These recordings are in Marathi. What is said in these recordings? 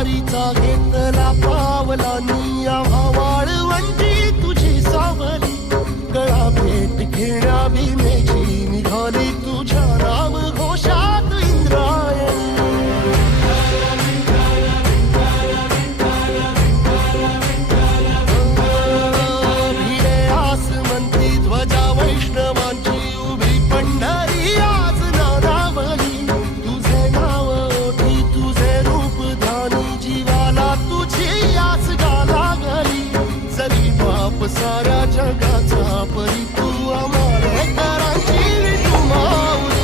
वारीचा घेतला पावलांनी आम्हा वाळवंटी तुझी सावली गळा भेट घेण्या भीमेची निघाली तुझ्या नाम घोषात इंद्रायणी भिडे आसमंती ध्वजा वैष्णवांची उभी पंढरी आज नादावली तुझे नाव ओठी तुझे रूप ध्यानी जीवाला तुझी आस गा लागली जरी बाप साऱ्या जगाचा परी तू आम्हाला करांची तू माऊली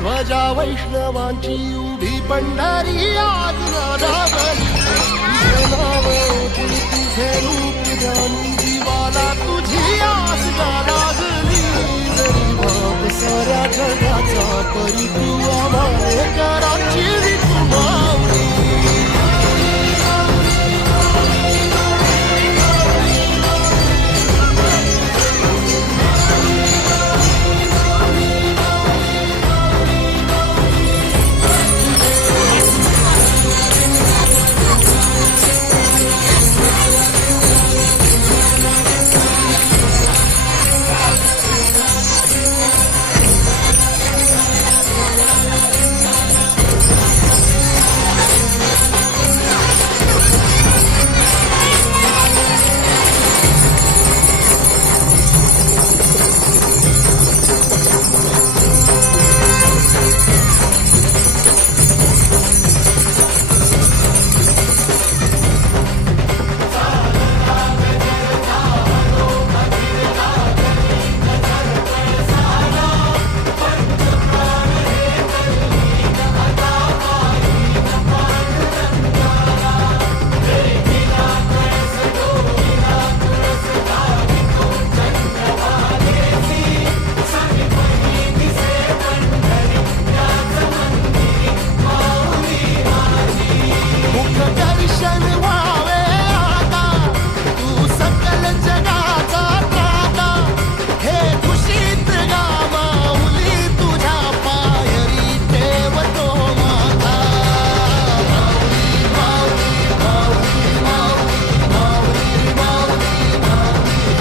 ध्वजा वैष्णवांची उभी पंढरी आज नादावली तुझे नाव तुझे रूप ध्यानी जीवाला तुझी आस गा लागली जरी बाप साऱ्या जगाचा परी तू आम्हाला